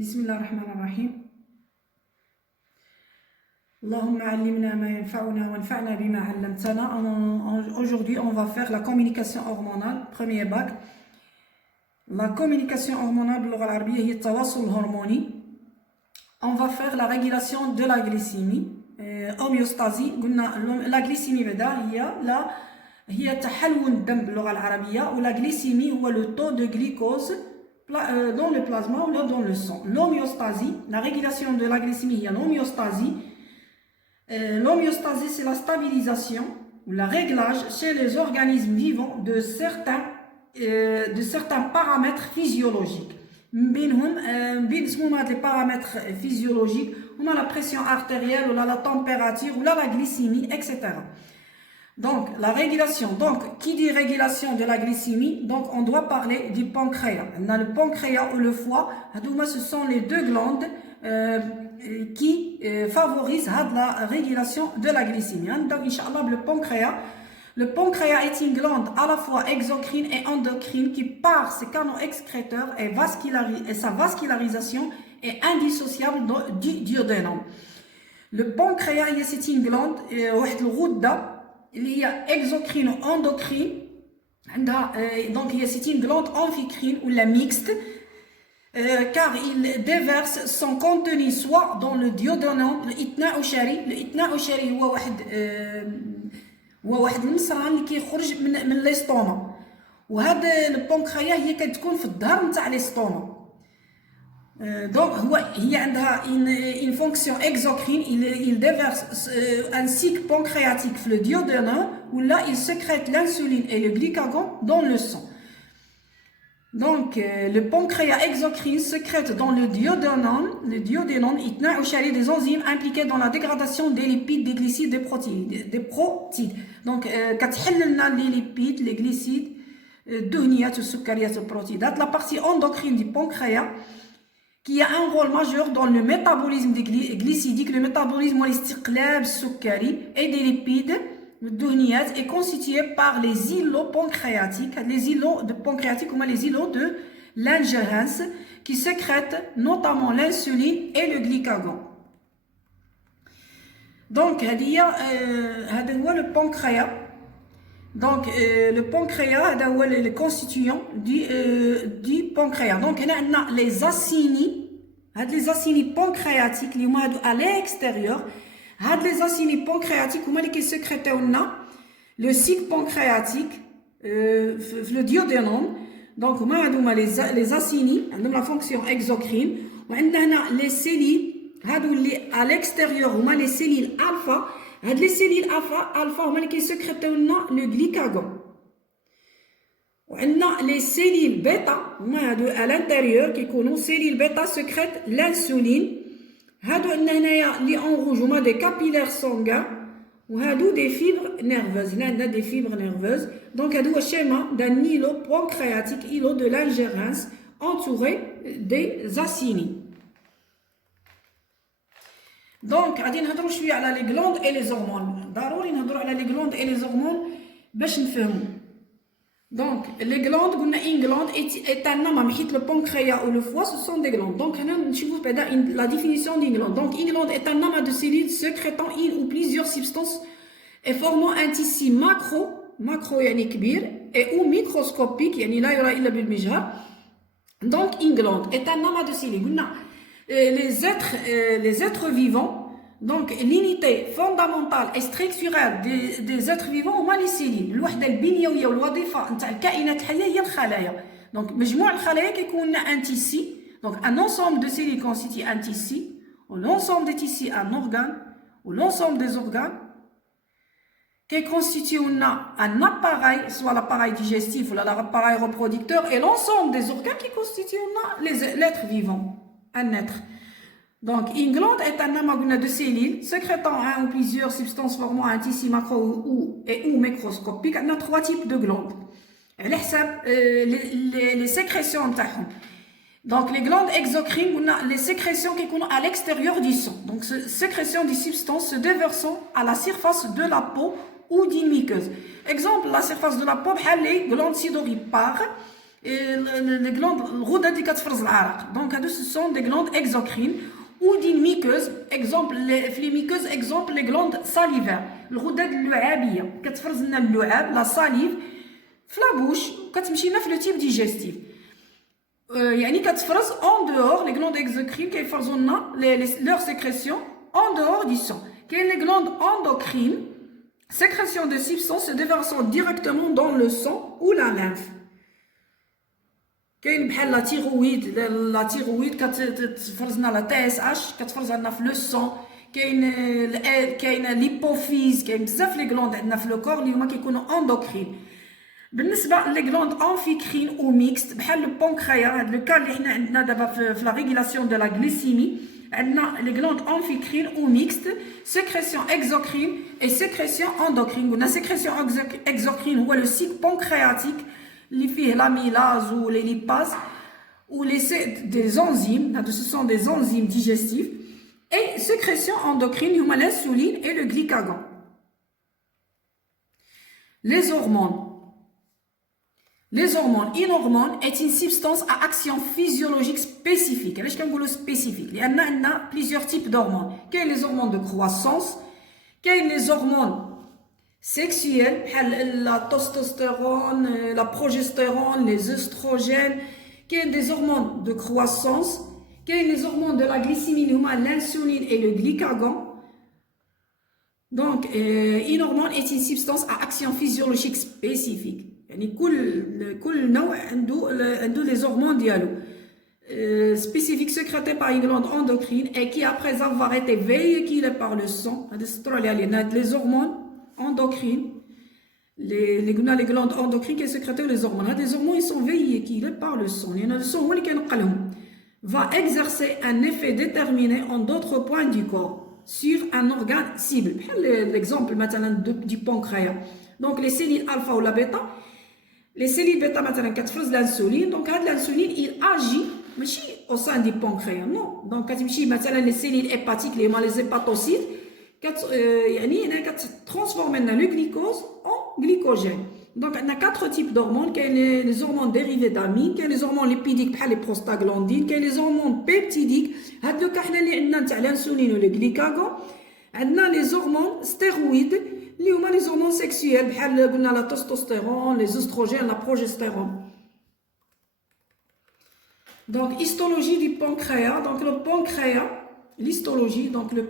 Bismillah ar-Rahman ar-Rahim. Allahumma allimna ma yanfa'una wanfa'na bima 'allamtana. Aujourd'hui, on va faire la communication hormonale, premier bac. La communication hormonale باللغة العربية هي التواصل الهرموني. On va faire la régulation de la glycémie. homéostasie. قلنا la glycémie هي تحلل الدم باللغة العربية، ولا glycémie هو le taux de glucose dans le plasma ou dans le sang. L'homéostasie, la régulation de la glycémie, il y a l'homéostasie. L'homéostasie, c'est la stabilisation ou le réglage chez les organismes vivants de certains paramètres physiologiques. Les paramètres physiologiques, on a la pression artérielle, on a la température, on a la glycémie, etc. Donc, la régulation. Donc, qui dit régulation de la glycémie? Donc, on doit parler du pancréas. On a le pancréas ou le foie. Ce sont les deux glandes qui favorisent la régulation de la glycémie. Donc, Inch'Allah, le pancréas est une glande à la fois exocrine et endocrine qui, par ses canaux excréteurs et sa vascularisation, est indissociable du duodénum. Le pancréas, c'est une glande, il y a exocrine ou endocrine, donc c'est une glande amphicrine ou la mixte, car il déverse son contenu soit dans le duodénum, le itna ushari هو واحد المصران اللي كيخرج من ليستوما، وهذا البنكرياس هي كتكون في الظهر نتاع ليستوما. Donc هي عندها une fonction exocrine, il déverse un cycle pancréatique في le duodénum où là il sécrète l'insuline et le glucagon dans le sang. Donc le pancréas exocrine sécrète dans le duodénum des enzymes impliquées dans la dégradation des lipides, des glycides, des protides. Donc كتحلل لنا les lipides, les glycides, الدهنيات والسكريات والبروتيدات. La partie endocrine du pancréas qui a un rôle majeur dans le métabolisme des glycidiques, le métabolisme والاستقلاب السكري et des lipides, الدهنيات, est constitué par les îlots pancréatiques. Les îlots de pancréatiques, comme les îlots de Langerhans, qui sécrètent notamment l'insuline et le glucagon. Donc, هذا هو le pancréas. Donc, le pancréas, c'est le constituant du pancréas. Donc, on a les acini pancréatiques, qui sont à l'extérieur. Les acini pancréatiques, qui sécrètent le cycle pancréatique, le duodénum. Donc, on a les acini, la fonction exocrine. On a les cellules, à l'extérieur, on a les cellules alpha. Les cellules alpha qui sécrètent le glucagon. On a les cellules bêta à l'intérieur qui sont cellules bêta sécrètent l'insuline. Les en rouge, on a des capillaires sanguins ou des fibres nerveuses. Il y a des fibres nerveuses. Donc, il y a un schéma d'un îlot pancréatique, îlot de Langerhans, entouré des acini. Donc, غادي نهضروا شويه على les glandes et les hormones. ضروري نهضروا على les glandes et les hormones باش نفهموا. Donc, les glandes, une glande est un nomme, le pancréas ou le foie, ce sont des glandes. Donc, la définition d'une glande. Donc, une glande est un amas de cellules sécrétant une ou plusieurs substances et formant un tissu macro يعني كبير, et ou microscopique, يعني لا يرى إلا بالمجهر. Donc, une glande est un amas de cellules. Les êtres vivants, donc l'unité fondamentale et structurelle des êtres vivants هما les cellules. الوحده البنيويه والوظيفه نتاع الكائنات الحيه هي الخلايا. Donc مجموع الخلايا كيكون un tissu. Donc un ensemble de cellules constitue un tissu, ou l'ensemble des tissus un organe, ou l'ensemble des organes qui constitue un appareil, soit l'appareil digestif ou l'appareil reproducteur, et l'ensemble des organes qui constituent l'être vivant. Un être. Donc, une glande est un amas de cellules sécrétant un ou plusieurs substances formant un tissu macro ou microscopique. On a trois types de glandes. Les sécrétions. Donc, les glandes exocrines, on a les sécrétions qui sont à l'extérieur du sang. Donc, sécrétion des substances se déversant à la surface de la peau ou d'une muqueuse. Exemple, la surface de la peau, les glandes sudoripares. les glandes الغدة اللي كتفرز العرق. دونك هادو ce sont des glandes exocrines ou d'une muqueuse. exemple في les muqueuses exemple les glandes salivaires, الغدد اللعابية كتفرز لنا اللعاب لا ساليف في لابوش كتمشي لنا في لو تيب ديجستيف. يعني كتفرز en dehors les glandes exocrines كيفرزوا لنا leur sécrétion en dehors du sang. كاين les glandes endocrines, sécrétion de substances se déversant directement dans le sang ou la lymphe. كاين بحال لا تيرويد كتفرز لنا لا تي اس اش كتفرز لنا في لو سون. كاين ليبوفيز. كاين بزاف لي غلوند عندنا في لو كور اللي هما كيكونوا اندوكرين. بالنسبه لي غلوند انفيكرين او ميكست بحال لو بانكريا، هاد لو كا اللي حنا عندنا دابا في لا ريغولاسيون دو لا غليسيمي، عندنا لي غلوند انفيكرين او ميكست، سيكريسيون اكزوكرين اي سيكريسيون اندوكرين. قلنا سيكريسيون اكزوكرين هو لو سيك بانكرياتيك اللي فيه l'amylase ou les lipases ou des enzymes. Ce sont des enzymes digestifs. Et sécrétion endocrine, هما l'insuline et le glycagon. Les hormones. Une hormone est une substance à action physiologique spécifique. علاش كنقولوا spécifique؟ لأن عندنا plusieurs types d'hormones. كاين les hormones de croissance, كاين les hormones sexuelles, la testostérone, la progestérone, les œstrogènes, qui sont des hormones de croissance, qui sont les hormones de la glycémie, l'insuline et le glycagon. Donc, une hormone est une substance à action physiologique spécifique. يعني كل نوع عنده les hormones ديالو spécifiques sécrétées par une glande endocrine et qui après avoir été véhiculées par le sang, les hormones endocrines, les glandes endocrines qui sécrètent les hormones. Les hormones ils sont véhiculés par le sang. Le sang va exercer un effet déterminé en d'autres points du corps sur un organe cible. L'exemple maintenant du pancréas. Donc les cellules alpha ou la bêta, les cellules bêta maintenant qui font l'insuline. Donc l'insuline il agit ماشي au sein du pancréas, non. Donc quand مثلا les cellules hépatiques, les hépatocytes يعني كترانسفورمي لنا لو glucose en glycogène. Donc عندنا 4 types d'hormones. كاين les hormones dérivées d'amines, كاين les hormones lipidiques بحال les prostaglandines, كاين les hormones peptidiques. هاد لو كا حنا اللي عندنا تاع الانسولين ولا glycagon. عندنا les hormones stéroïdes اللي هما les hormones sexuelles بحال قلنا لا testostérone, les œstrogènes, la progestérone. Donc histologie du pancréas. Donc le pancréas, l'histologie, donc le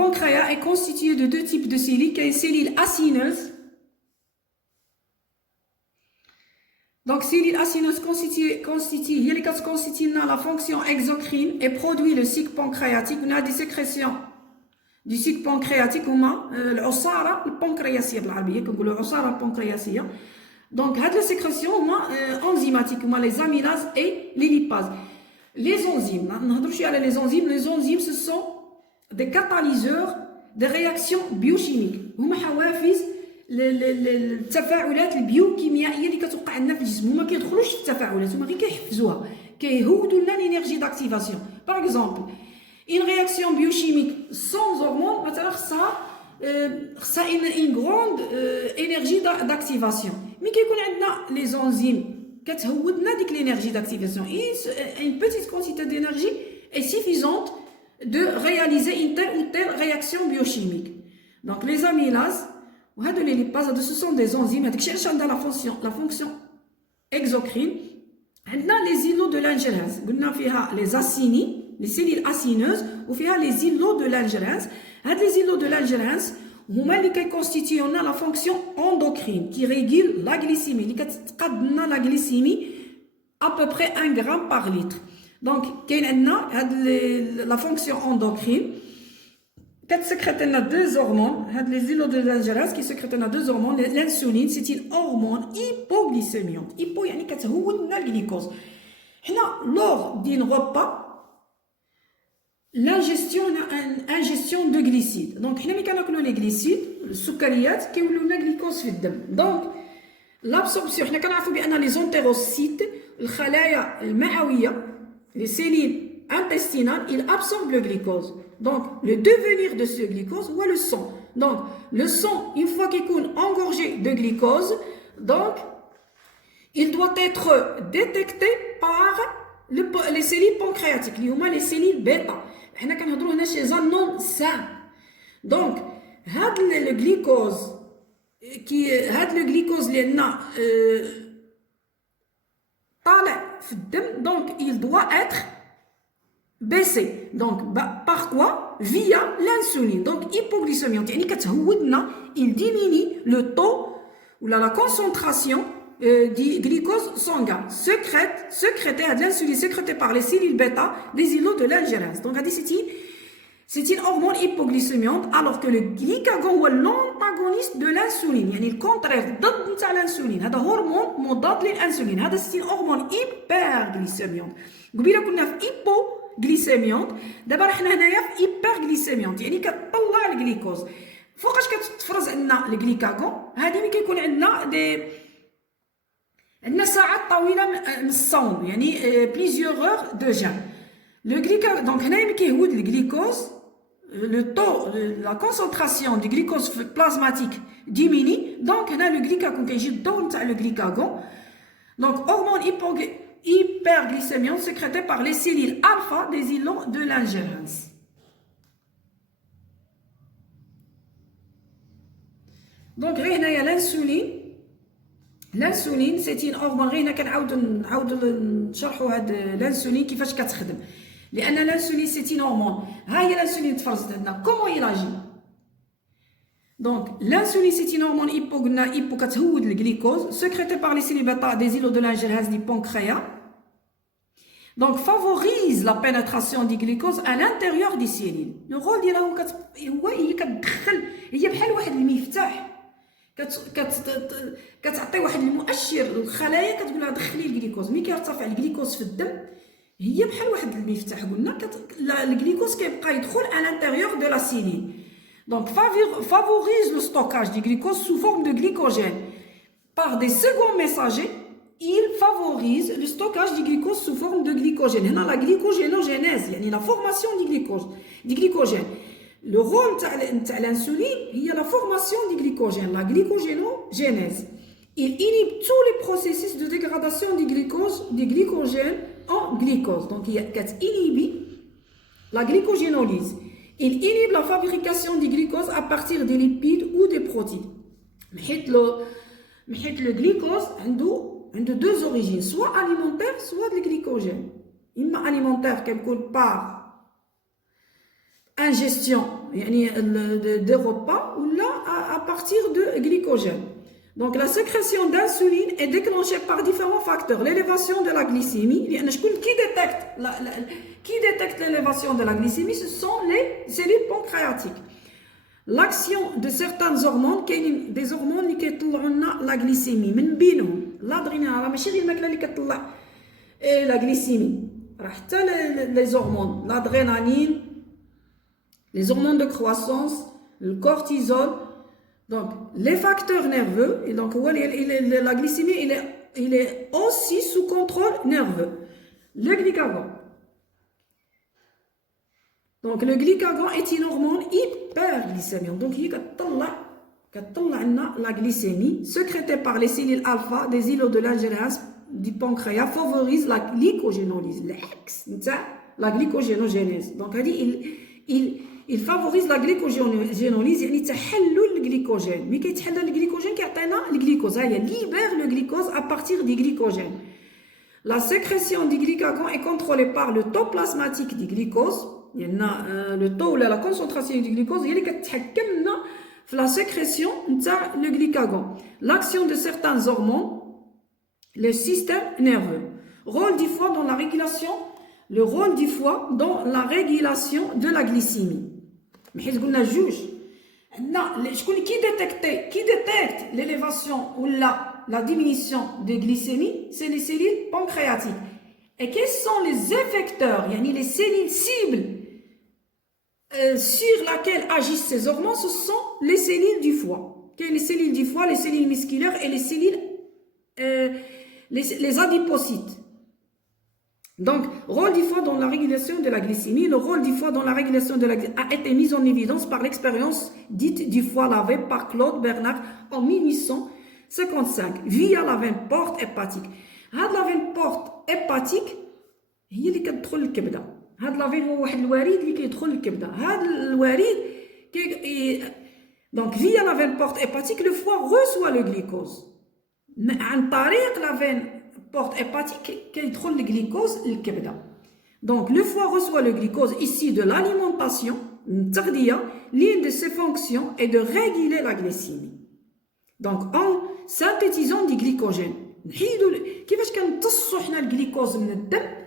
pancréas est constitué de deux types de cellules. Il y a une cellule acineuse. Donc, cellule acineuse constitue la fonction exocrine et produit le cycle pancréatique. On a des sécrétions du cycle pancréatique. العصارة البنكرياسية بالعربية كنقولوا العصارة البنكرياسية. Donc, هاد les sécrétions enzymatiques, les amylases et les lipases. Les enzymes, les enzymes, ce sont des catalyseurs des réactions biochimiques. هما حوافز التفاعلات البيوكيميائيه اللي كتوقع عندنا في الجسم. هما كيدخلوش في التفاعلات، هما غير كيحفزوها، كيهودوا لنا لينيرجي داكتيفاسيون. باغ اكزومبل une réaction biochimique sans hormones مثلا خصها une grande énergie d'activation. مي كيكون عندنا les enzymes كتهود لنا ديك l'énergie d'activation. Une petite quantité d'énergie est suffisante de réaliser une telle ou telle réaction biochimique. Donc les amylases ou les lipases, ce sont des enzymes. La fonction exocrine. Maintenant les îlots de Langerhans. Les acinies, les cellules acineuses, ou les îlots de Langerhans. Les îlots de Langerhans, qui constituent la fonction endocrine qui régule la glycémie. La glycémie à peu près 1 gramme par litre. Donc, la fonction endocrine qui sécrète deux hormones, les îlots de Langerhans qui sécrètent deux hormones. L'insuline, c'est une hormone hypoglycémiante. Hypo, يعني كتهود لنا الجلوكوز. حنا lors d'un repas, l'ingestion de glucides. Donc, حنا ملي كناكلوا les glucides, السكريات كيولوا لنا الجلوكوز في الدم. Donc, l'absorption, حنا كنعرفوا بأن les entérocytes, الخلايا المعوية, les cellules intestinales, ils absorbent le glucose. Donc, le devenir de ce glucose, ou le sang. Donc, le sang, une fois qu'il est engorgé de glucose, Donc, il doit être détecté par les cellules pancréatiques, les cellules bêta. احنا كنهضروا هنا chez un homme sain. Donc, هاد le glucose اللي عندنا طالع في الدم, donc il doit être baissé. Donc, par quoi? Via l'insuline. Donc, hypoglycémiante. يعني كتهودنا, il diminue le taux ou la concentration du glucose sanguin sécrété à de l'insuline sécrétée par les cellules bêta des îlots de l'ingérence. Donc, c'est une hormone hypoglycémiante, alors que le glycagon est l'antagoniste de l'insuline, يعني le contraire ضد نتاع l'insuline. هذا هرمون مضاد للانسولين. هذا c'est une hormone hyperglycémiante. قبيله كنا في hypoglycémiante, دابا حنا هنايا في hyperglycémiante, يعني كتطلع الجليكوز. فوقاش كتفرز عندنا الجليكاغون؟ هذه ملي كيكون عندنا ساعات طويله من الصوم, يعني plusieurs heures de jeûne. Le glycagon, donc هنا ملي كيهود الجليكوز, le taux, la concentration du glucose plasmatique diminue. Donc هنا le glycagon كيجي الدور نتاع le glycagon. Donc hormone hyperglycémiante sécrétée par les cellules alpha des îlots de l'ingérence. Donc هنايا l'insuline c'est une hormone. غير هنا كنعاودو نشرحوا هاد الانسولين كيفاش كتخدم, لان l'insuline c'est une hormone. ها هي l'insuline تفرزت عندنا. comment il agit? Donc l'insuline c'est une hormone hypo كتهود الجليكوز sécrétée par les cellules bêta des îlots de l'ingérence du pancréas. Donc favorise la pénétration du glucose à l'intérieur des cellules. le rôle ديالها هو هي كتدخل, هي بحال واحد المفتاح, كتعطي واحد المؤشر للخلايا, كتقول لها دخلي الجليكوز. ملي كيرتفع الجليكوز في الدم هي بحال واحد المفتاح, قلنا الجليكوز كيبقى يدخل à l'intérieur de la cellule. Donc favorise le stockage du glucose sous forme de glycogène. Par des seconds messagers, il favorise le stockage du glucose sous forme de glycogène. هنا la glycogénogénèse, يعني la formation du glycogène. Le rôle de l'insuline, il y a la formation du glycogène, la glycogénogénèse. Il inhibe tous les processus de dégradation du glycogène en glucose. Donc, il inhibe la glycogénolyse. Il inhibe la fabrication du glucose à partir des lipides ou des protéines. Mais le glucose a deux origines, soit alimentaire, soit de glycogène. Il est alimentaire, quelque part, ingestion des repas, ou là à partir de glycogène. Donc la sécrétion d'insuline est déclenchée par différents facteurs. L'élévation de la glycémie, qui détecte l'élévation de la glycémie, ce sont les cellules pancréatiques. L'action de certaines hormones, des hormones qui كيطلعوا la glycémie, من بينهم l'adrénaline, راه ماشي غير الماكله اللي كتطلع la glycémie, راه حتى les hormones, l'adrénaline, les hormones de croissance, le cortisol. Donc les facteurs nerveux, et donc la glycémie il est aussi sous contrôle nerveux. Le glycagon. Donc le glycagon est une hormone hyperglycémiante. Donc il la glycémie sécrétée par les cellules alpha des îlots de l'ingérence du pancréas favorise la glycogénolyse. La glycogénogénèse. Donc il favorise la glycogénolyse, يعني تحلل الجليكوجين. ملي كيتحلل الجليكوجين كيعطينا الجليكوز. ها هي libère le glucose à partir du glycogène. La sécrétion du glycagon est contrôlée par le taux plasmatique du glucose. le taux ou la concentration du glucose هي اللي كتحكم لنا في la sécrétion نتاع le glycagon. L'action de certaines hormones, le système nerveux. Rôle du foie dans la régulation, le rôle du foie dans la régulation de la glycémie. Mais حيت قلنا جوج عندنا شكون qui détecte l'élévation ou la diminution de glycémie, c'est les cellules pancréatiques. Et quels sont les effecteurs, yani les cellules cibles sur laquelle agissent ces hormones? Ce sont les cellules du foie. Les cellules du foie, les cellules musculaires et les cellules les adipocytes. Donc, rôle du foie dans la régulation de la glycémie. Le rôle du foie dans la régulation de la glycémie a été mis en évidence par l'expérience dite du foie lavé par Claude Bernard en 1800. 55 via la veine porte hépatique. هاد لا فين بورت هيباتيك هي اللي كتدخل للكبده. هاد لا فين هو واحد الوريد اللي كيدخل للكبده. هاد الوريد donc via la veine porte hépatique le foie reçoit le glucose. عن طريق la veine porte hépatique كيدخل الجليكوز للكبده. Donc le foie reçoit le glucose issu de l'alimentation, التغذيه. L'une de ses fonctions est de réguler la glycémie. Donc en synthétisant du glycogène. نحيدو كيفاش كنمتصوا حنا الجليكوز من الدم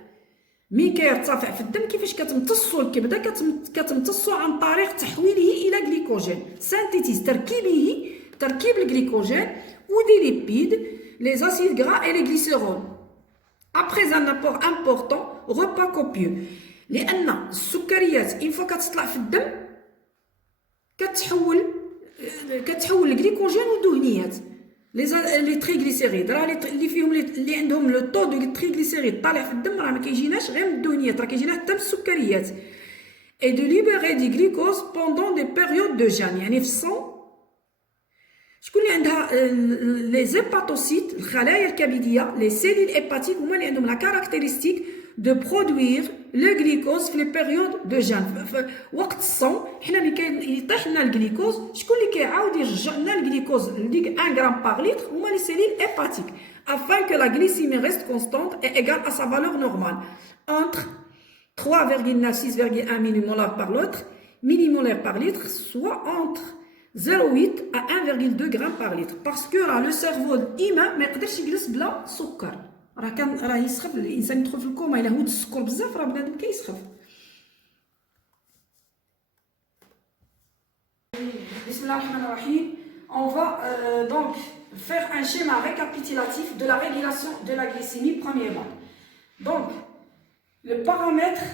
ملي كيرتفع في الدم، كيفاش كتمتصوا الكبده، كتمتصوا عن طريق تحويله الى جليكوجين. سانتيتيز تركيب الجليكوجين ودي ليبيد les acides gras et les glycérols après un apport important repas copieux. لان السكريات اين فوا كتطلع في الدم كتحول الجليكوجين ودهنيات. لي تريغليسيريد راه اللي فيهم اللي عندهم لو طو دو تريغليسيريد طالع في الدم راه ما كيجيناش غير من الدهنيات، راه كيجينا حتى من السكريات. اي دو ليبيري دي غليكوز بوندون دي بيريود دو جان. يعني في الصون شكون اللي عندها لي زيباتوسيت الخلايا الكبديه لي سيلول هيباتيك هما اللي عندهم لا كاركتيرستيك دو برودوير لو غليكوز في لي بيريود دو جان. في وقت الصوم حنا ملي يطيح لنا الجليكوز شكون اللي كيعاود يرجع لنا الجليكوز لديك 1 غرام باغ لتر هما لي سيلول هيباتيك afin que la glycémie reste constante et égale à sa valeur normale entre 3,9-6,1 millimolaires par litre, soit entre 0,8 à 1,2 grammes par litre. Parce que le cerveau humain ما يقدرش يجلس بلا سكر. راه يسخف الانسان يدخل في الكوما الا هود السكر بزاف راه بنادم كيسخف. بسم الله الرحمن الرحيم. On va donc faire un schéma récapitulatif de la régulation de la glycémie premièrement. Donc le paramètre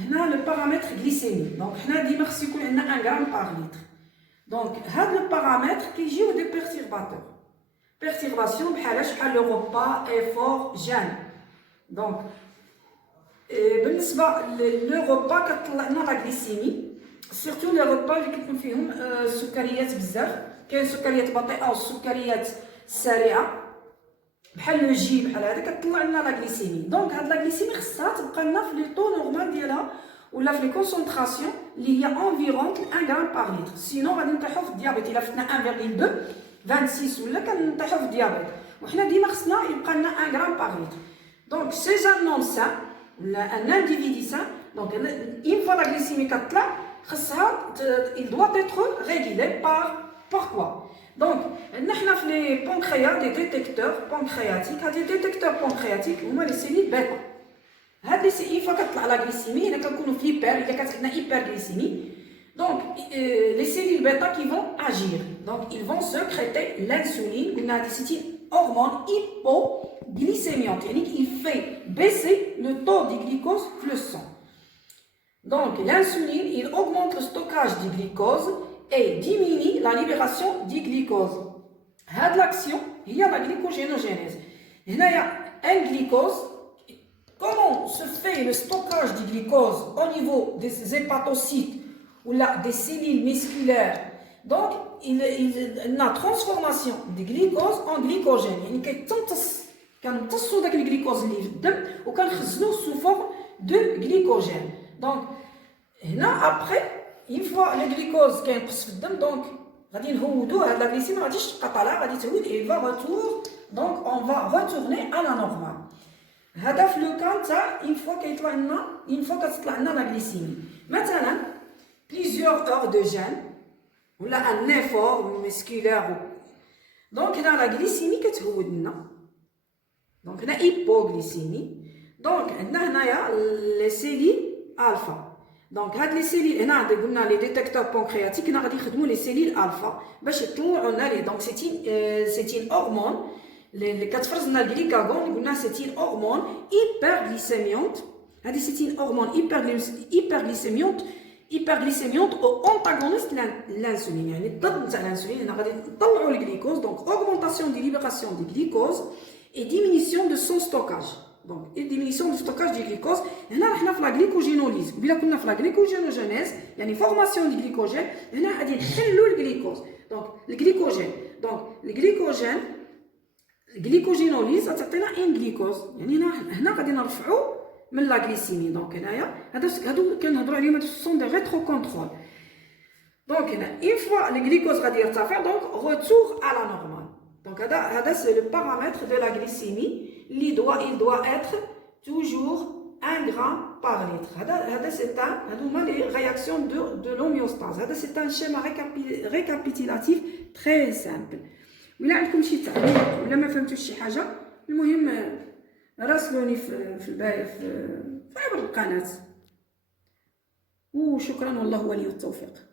هنا le paramètre glycémie. Donc هنا ديما خص يكون عندنا 1 غرام par litre. Donc هاد le paramètre كيجيو دي perturbateurs. Perturbation بحال le repas, effort, jeûne. Donc بالنسبه للربا كطلع لنا لا غليسيمي سيرتو لي ربا اللي كيكون فيهم سكريات بزاف. كاين سكريات بطيئه والسكريات سريعه بحال لو جي بحال هذا كطلع لنا لا غليسيمي. دونك هاد لا غليسيمي خصها تبقى لنا في لي طو نورمال ديالها ولا في لي كونسونطراسيون اللي هي انفيرون 1 غرام باغ لتر. سينو غادي نطيحو في الديابيت. الا فتنا 1,2 26 ولا كنطيحو في الديابيت وحنا ديما خصنا يبقى لنا 1 غرام باغ لتر. دونك سي ان نون سان ولا ان انديفيدي سان. دونك اين فوا لا غليسيمي كتطلع خصها il doit être régulé par quoi. دونك عندنا حنا في لي بونكريا دي ديتيكتور بونكرياتيك. هاد لي ديتيكتور بونكرياتيك هما لي سيلول بيتا. هاد لي سيلول فوا كتطلع لا غليسيمي الا كنكونوا في ليبر الا كانت عندنا هيبر غليسيمي. دونك لي سيلول بيتا كي فون اجير. دونك ils vont sécréter l'insuline. قلنا هادي سيتي hormone hypoglycémiante يعني il fait baisser le taux de glucose dans le sang. Donc l'insuline il augmente le stockage du glucose et diminue la libération du glucose. Cette l'action هي la glycogénogénèse. هنايا un glucose. Comment se fait le stockage du glucose au niveau des hépatocytes ou là des cellules musculaires? Donc la transformation du glucose en glycogène. يعني كنمتصوا داك الجليكوز اللي في الدم وكنخزنوه sous forme de glycogène. Donc هنا après une fois le glucose كينقص في الدم دونك غادي نهودوه. هاد لا غليسيمي ما غاديش تبقى طالعه غادي تهود et va retour. Donc on va retourner à la normale. هذا في لو كان تاع une fois كيطلع لنا une fois كتطلع لنا لا غليسيمي مثلا plusieurs heures de jeûne ولا ان effort musculaire. دونك هنا لا غليسيمي كتهود لنا. دونك هنا هيبوغليسيمي. دونك عندنا هنايا لي سيلول الفا. دونك هاد لي سيلول هنا قلنا لي ديتيكتور بونكرياتيك هنا غادي يخدموا لي سيلول الفا باش يطلعوا لنا لي. دونك سيتين هرمون اللي كتفرز لنا الجليكاغون اللي قلنا سيتين هرمون هيبرغليسيميونت. هادي سيتين هرمون hyperglycémiante ou antagoniste l'insuline. يعني ضد تاع الانسولين. هنا غادي نطلعوا الجليكوز. دونك augmentation de libération du glucose et diminution de son stockage. Donc diminution du stockage du glucose. هنا رحنا في لا غليكوجينوليز. قبيله كنا في لا غليكوجينوجينيز يعني فورماسيون دي غليكوجين. هنا غادي نحلوا الجليكوز. دونك الجليكوجين دونك الجليكوجينوليز تعطينا ان جليكوز، يعني هنا غادي نرفعوا من لا غليسيمي. دونك هنايا هادو كنهضروا عليهم، هادو سون دي ريترو كونترول. دونك هنا اون فوا الجليكوز غادي يرتفع، دونك روتور على نورمال. دونك هذا سي لو بارامتر دو لا غليسيمي اللي il doit être toujours 1 gramme par litre. هذا سي هادو هما لي رياكسيون دو لوميوستاز. هذا سي ان شيما récapitulatif très simple. ولا عندكم شي تعليق ولا ما فهمتوش شي حاجه، المهم راسلوني في عبر القناه. وشكرا والله ولي التوفيق.